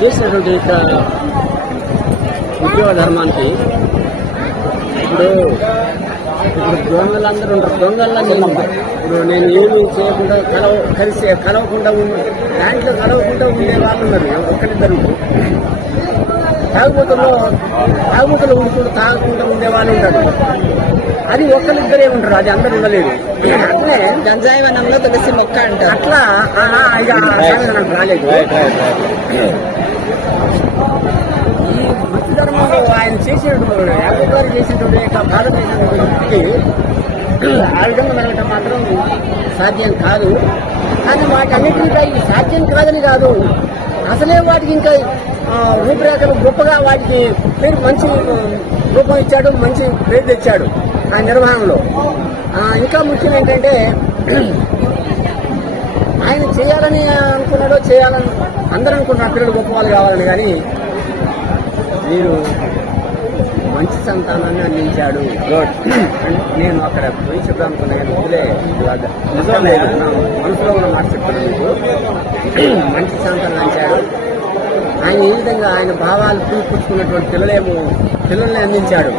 చేసినటువంటి యొక్క ఉద్యోగ ధర్మానికి ఇప్పుడు ఇప్పుడు దొంగలందరూ ఉంటారు. దొంగల్లో నేను ఇప్పుడు నేను ఏమి చేయకుండా కలవ కలిసి కలవకుండా ఉన్న దాంట్లో కలవకుండా ఉండే వాళ్ళు ఉన్నారు. ఒక్కరిద్దరు తాగుబోతుల్లో తాగుబోతులు ఉండుకుంటూ తాగకుండా ఉండే వాళ్ళు ఉంటారు. అది ఒక్కరిద్దరే ఉంటారు అది అందరు ఉండలేదు అట్లే గంజాయి వనంలో తులసి మొక్క అంటారు. అట్లా రాలేదు. ఈ వృత్తి ధర్మంలో ఆయన చేసినటువంటి యాభై గారు చేసినటువంటి యొక్క భారతదేశంకి ఆ విధంగా మెరగటం మాత్రం సాధ్యం కాదు. కానీ వాటన్నిటికీ ఇది సాధ్యం కాదని కాదు. అసలే వాటికి ఇంకా రూపురేఖలు గొప్పగా వాటికి పేరు మంచి రూపం ఇచ్చాడు మంచి పేరు తెచ్చాడు. ఆ నిర్వహణలో. ఇంకా ముఖ్యం ఏంటంటే ఆయన చేయాలని అనుకున్నాడో చేయాలని అందరూ అనుకున్నారు పిల్లలు గొప్ప వాళ్ళు కావాలని కానీ మీరు మంచి సంతానాన్ని అందించాడు. నేను అక్కడ పోయి చెప్దామనుకున్నా కానీ వదిలే మనసులో ఉన్న మాట చెప్తాను మీకు. మంచి సంతానం అందించాడు. ఆయన ఏ విధంగా ఆయన భావాలు పూర్పుచ్చుకున్నటువంటి పిల్లలేమో పిల్లల్ని అందించాడు.